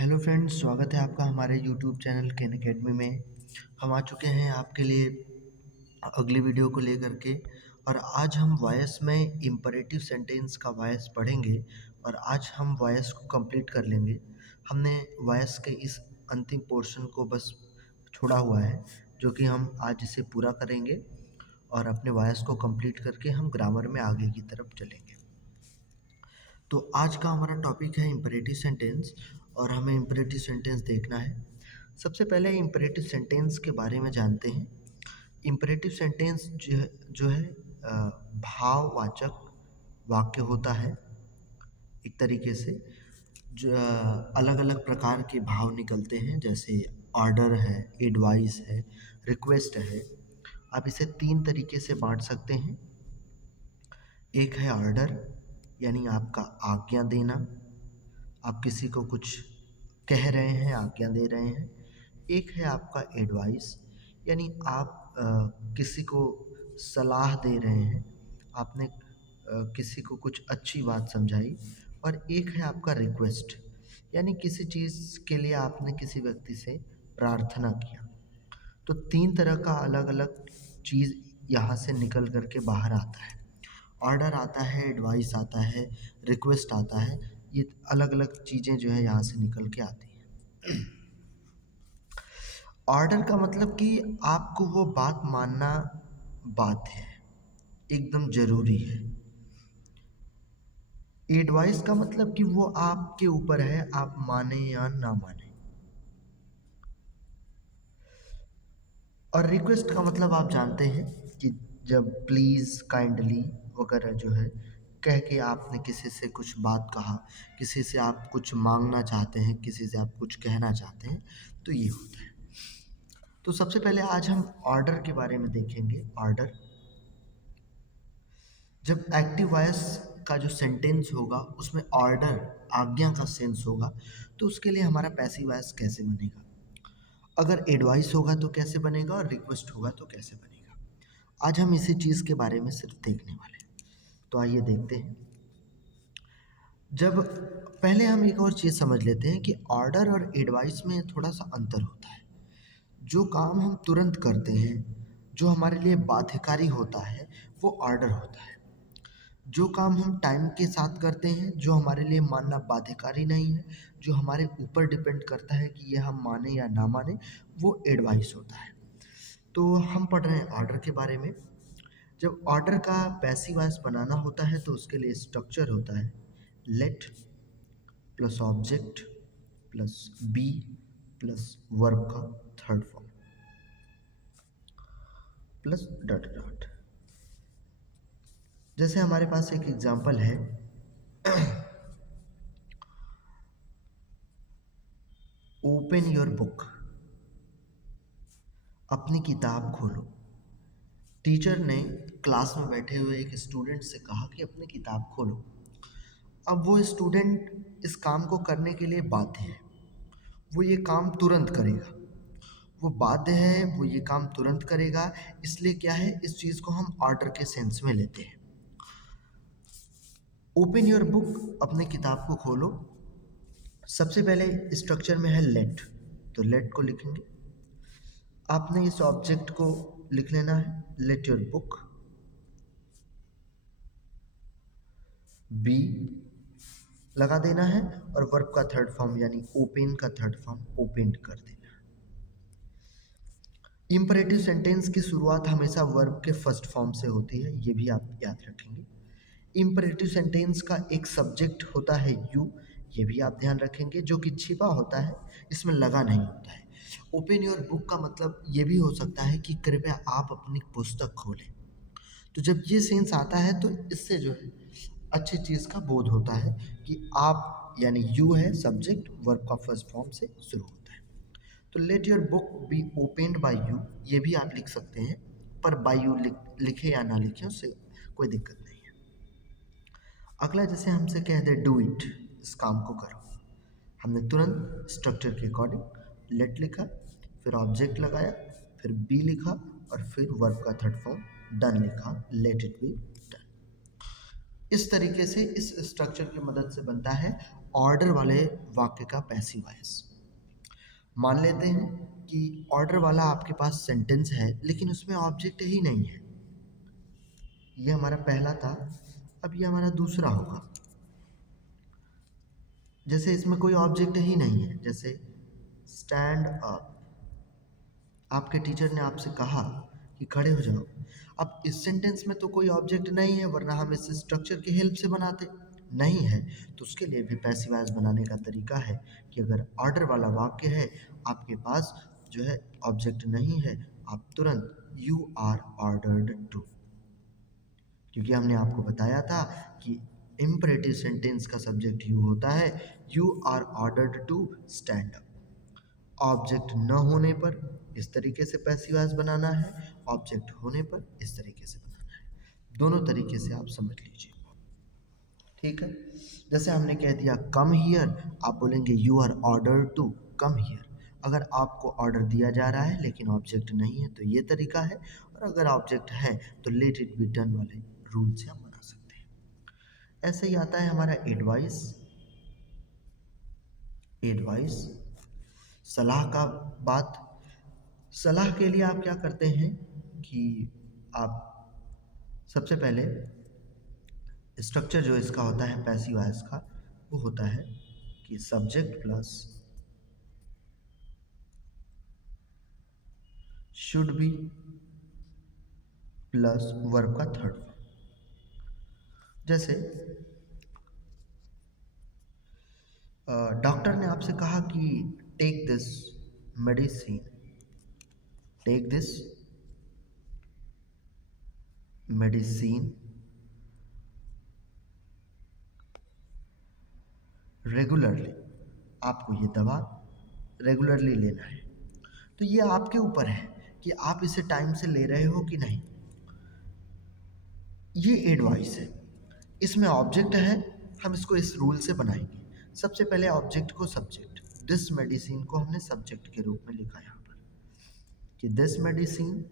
Hello friends, स्वागत है आपका हमारे यूट्यूब चैनल केन अकेडमी में। हम आ चुके हैं आपके लिए अगली वीडियो को लेकर के। और आज हम वॉइस में इम्परेटिव सेंटेंस का वॉइस पढ़ेंगे और आज हम वॉइस को कंप्लीट कर लेंगे। हमने वॉइस के इस अंतिम पोर्शन को बस छोड़ा हुआ है, जो कि हम आज इसे पूरा करेंगे और अपने वॉइस को कंप्लीट करके हम ग्रामर में आगे की तरफ चलेंगे। तो आज का हमारा टॉपिक है इम्परेटिव सेंटेंस और हमें इम्परेटिव सेंटेंस देखना है। सबसे पहले इम्परेटिव सेंटेंस के बारे में जानते हैं। इम्परेटिव सेंटेंस जो है भाववाचक वाक्य होता है। एक तरीके से जो अलग अलग प्रकार के भाव निकलते हैं, जैसे ऑर्डर है, एडवाइस है, रिक्वेस्ट है। आप इसे 3 तरीके से बांट सकते हैं। एक है ऑर्डर, यानी आपका आज्ञा देना। आप किसी को कुछ कह रहे हैं, आज्ञा दे रहे हैं। एक है आपका एडवाइस, यानी आप किसी को सलाह दे रहे हैं, आपने किसी को कुछ अच्छी बात समझाई। और एक है आपका रिक्वेस्ट, यानी किसी चीज़ के लिए आपने किसी व्यक्ति से प्रार्थना किया। तो 3 तरह का अलग अलग चीज़ यहाँ से निकल कर के बाहर आता है। ऑर्डर आता है, एडवाइस आता है, रिक्वेस्ट आता है। ये अलग अलग चीज़ें जो है यहाँ से निकल के आती हैं। ऑर्डर का मतलब कि आपको वो बात मानना बात है, एकदम ज़रूरी है। एडवाइस का मतलब कि वो आपके ऊपर है, आप माने या ना माने। और रिक्वेस्ट का मतलब आप जानते हैं कि जब प्लीज़, काइंडली वगैरह जो है कह के आपने किसी से कुछ बात कहा, किसी से आप कुछ मांगना चाहते हैं, किसी से आप कुछ कहना चाहते हैं, तो ये होता है। तो सबसे पहले आज हम ऑर्डर के बारे में देखेंगे। ऑर्डर, जब एक्टिव वॉइस का जो सेंटेंस होगा उसमें ऑर्डर, आज्ञा का सेंस होगा, तो उसके लिए हमारा पैसिव वॉइस कैसे बनेगा। अगर एडवाइस होगा तो कैसे बनेगा और रिक्वेस्ट होगा तो कैसे बनेगा। आज हम इसी चीज़ के बारे में सिर्फ देखने वाले हैं। तो आइए देखते हैं। जब पहले हम एक और चीज़ समझ लेते हैं कि ऑर्डर और एडवाइस में थोड़ा सा अंतर होता है। जो काम हम तुरंत करते हैं, जो हमारे लिए बाध्यकारी होता है, वो ऑर्डर होता है। जो काम हम टाइम के साथ करते हैं, जो हमारे लिए मानना बाध्यकारी नहीं है, जो हमारे ऊपर डिपेंड करता है कि ये हम माने या ना माने, वो एडवाइस होता है। तो हम पढ़ रहे हैं ऑर्डर के बारे में। जब ऑर्डर का पैसिव वॉइस बनाना होता है तो उसके लिए स्ट्रक्चर होता है let plus object plus be plus verb का third form plus dot dot. जैसे हमारे पास एक एग्जांपल है, ओपन योर बुक, अपनी किताब खोलो। टीचर ने क्लास में बैठे हुए एक स्टूडेंट से कहा कि अपनी किताब खोलो। अब वो स्टूडेंट इस काम को करने के लिए बाध्य है, वो ये काम तुरंत करेगा। वो बाध्य है, वो ये काम तुरंत करेगा, इसलिए क्या है, इस चीज़ को हम ऑर्डर के सेंस में लेते हैं। ओपन योर बुक, अपने किताब को खोलो। सबसे पहले स्ट्रक्चर में है लेट, तो लेट को लिखेंगे। आपने इस ऑब्जेक्ट को लिख लेना है, लेट योर बुक। बी लगा देना है और वर्ब का थर्ड फॉर्म यानी ओपन का थर्ड फॉर्म ओपेंड कर देना। इंपरेटिव सेंटेंस की शुरुआत हमेशा वर्ब के फर्स्ट फॉर्म से होती है, ये भी आप याद रखेंगे। इंपरेटिव सेंटेंस का एक सब्जेक्ट होता है यू, ये भी आप ध्यान रखेंगे, जो कि छिपा होता है, इसमें लगा नहीं होता है। ओपन योर बुक का मतलब ये भी हो सकता है कि कृपया आप अपनी पुस्तक खोलें। तो जब ये सेंस आता है तो इससे जो है अच्छी चीज़ का बोध होता है कि आप यानी यू है सब्जेक्ट, वर्ब का फर्स्ट फॉर्म से शुरू होता है। तो let your book be opened by you, ये भी आप लिख सकते हैं, पर बाय यू लिखे या ना लिखे उससे कोई दिक्कत नहीं है। अगला, जैसे हमसे कह दे डू इट, इस काम को करो। हमने तुरंत स्ट्रक्चर के अकॉर्डिंग लेट लिखा, फिर ऑब्जेक्ट लगाया, फिर बी लिखा और फिर वर्ब का थर्ड फॉर्म डन लिखा, लेट इट बी डन। इस तरीके से इस स्ट्रक्चर की मदद से बनता है ऑर्डर वाले वाक्य का पैसिव वॉइस। मान लेते हैं कि ऑर्डर वाला आपके पास सेंटेंस है लेकिन उसमें ऑब्जेक्ट ही नहीं है। ये हमारा पहला था, अब ये हमारा दूसरा होगा। जैसे इसमें कोई ऑब्जेक्ट ही नहीं है, जैसे स्टैंड अप, आपके टीचर ने आपसे कहा कि खड़े हो जाओ। अब इस सेंटेंस में तो कोई ऑब्जेक्ट नहीं है, वरना हम इस स्ट्रक्चर की हेल्प से बनाते। नहीं है, तो उसके लिए भी पैसिव वॉइस बनाने का तरीका है कि अगर ऑर्डर वाला वाक्य है, आपके पास जो है ऑब्जेक्ट नहीं है, आप तुरंत यू आर ऑर्डर्ड टू, क्योंकि हमने आपको बताया था कि इम्परेटिव सेंटेंस का सब्जेक्ट यू होता है। You are ordered to stand up. Object न होने पर इस तरीके से पैसिव वॉइस बनाना है, ऑब्जेक्ट होने पर इस तरीके से बनाना है। दोनों तरीके से आप समझ लीजिए, ठीक है। जैसे हमने कह दिया कम हियर, आप बोलेंगे you are order to come here. अगर आपको ऑर्डर दिया जा रहा है लेकिन ऑब्जेक्ट नहीं है तो ये तरीका है, और अगर ऑब्जेक्ट है तो लेट इट बी डन वाले रूल से हम बना सकते हैं। ऐसे ही आता है हमारा एडवाइस। एडवाइस सलाह का बात। सलाह के लिए आप क्या करते हैं कि आप सबसे पहले स्ट्रक्चर जो इसका होता है पैसिव वॉइस का, वो होता है कि subject plus should be plus verb का थर्ड फॉर्म। जैसे डॉक्टर ने आपसे कहा कि take this medicine, take this medicine regularly, आपको ये दवा रेगुलरली लेना है। तो ये आपके ऊपर है कि आप इसे टाइम से ले रहे हो कि नहीं। ये एडवाइस है, इसमें ऑब्जेक्ट है, हम इसको इस रूल से बनाएंगे। सबसे पहले ऑब्जेक्ट को सब्जेक्ट, दिस मेडिसिन को हमने सब्जेक्ट के रूप में लिखा यहाँ पर कि दिस मेडिसिन।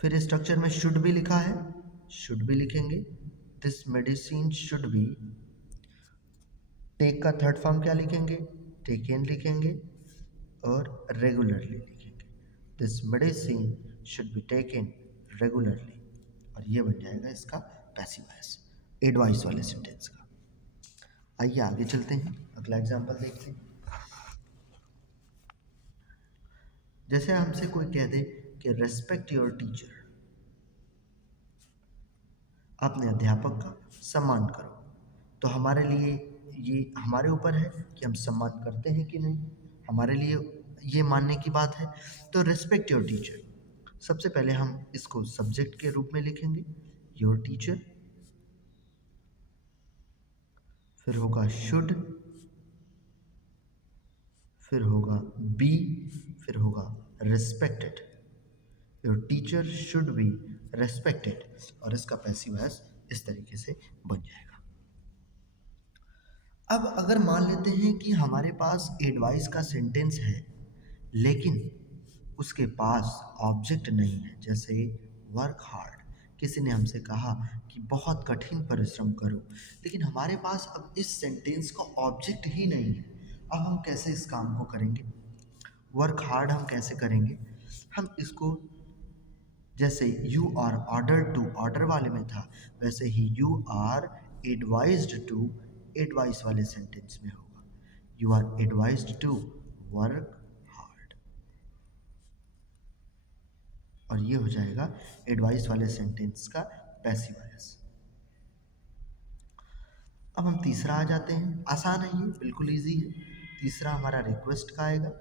फिर स्ट्रक्चर में शुड भी लिखा है, शुड भी लिखेंगे, this medicine should be. Take का थर्ड फॉर्म क्या लिखेंगे, टेकन लिखेंगे, और रेगुलरली लिखेंगे, this medicine should be taken regularly. और ये बन जाएगा इसका पैसिव वॉइस एडवाइस वाले सेंटेंस का। आइए आगे चलते हैं, अगला एग्जांपल देखते हैं। जैसे हमसे कोई कह दे कि रेस्पेक्ट योर टीचर, अपने अध्यापक का सम्मान करो, तो हमारे लिए ये हमारे ऊपर है कि हम सम्मान करते हैं कि नहीं, हमारे लिए ये मानने की बात है। तो रेस्पेक्ट योर टीचर, सबसे पहले हम इसको सब्जेक्ट के रूप में लिखेंगे, योर टीचर, फिर होगा शुड, फिर होगा बी, फिर होगा respected. Your teacher should be respected, और इसका पैसिव वॉइस इस तरीके से बन जाएगा। अब अगर मान लेते हैं कि हमारे पास एडवाइस का सेंटेंस है लेकिन उसके पास ऑब्जेक्ट नहीं है, जैसे वर्क हार्ड, किसी ने हमसे कहा कि बहुत कठिन परिश्रम करो, लेकिन हमारे पास अब इस सेंटेंस का ऑब्जेक्ट ही नहीं है। अब हम कैसे इस काम को करेंगे, वर्क हार्ड हम कैसे करेंगे। हम इसको जैसे you are order to order वाले में था, वैसे ही you are advised to advice वाले सेंटेंस में होगा, you are advised to work hard. और ये हो जाएगा एडवाइस वाले सेंटेंस का पैसिव वॉइस। अब हम तीसरा आ जाते हैं, आसान है ये, बिल्कुल इजी है। तीसरा हमारा रिक्वेस्ट का आएगा।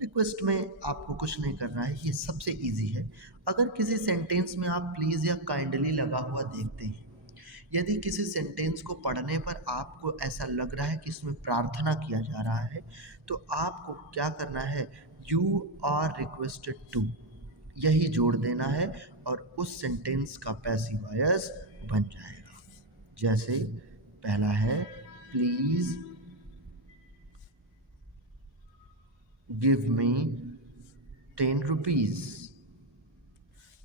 रिक्वेस्ट में आपको कुछ नहीं करना है, ये सबसे इजी है। अगर किसी सेंटेंस में आप प्लीज़ या काइंडली लगा हुआ देखते हैं, यदि किसी सेंटेंस को पढ़ने पर आपको ऐसा लग रहा है कि इसमें प्रार्थना किया जा रहा है, तो आपको क्या करना है, यू आर रिक्वेस्टेड टू यही जोड़ देना है और उस सेंटेंस का पैसिव वॉइस बन जाएगा। जैसे पहला है प्लीज गिव मी 10 रुपीज।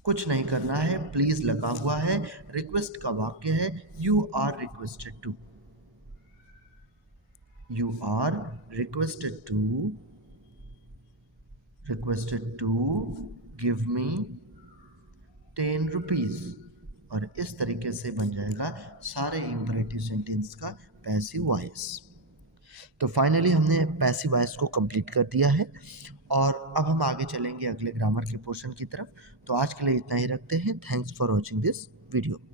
कुछ नहीं करना है, प्लीज लगा हुआ है, रिक्वेस्ट का वाक्य है you are requested to. You are requested to give me 10 rupees. और इस तरीके से बन जाएगा सारे इंपरेटिव सेंटेंस का पैसिव वॉइस। तो फाइनली हमने पैसिव वॉइस को कंप्लीट कर दिया है और अब हम आगे चलेंगे अगले ग्रामर के पोर्शन की तरफ। तो आज के लिए इतना ही रखते हैं। Thanks for watching this video.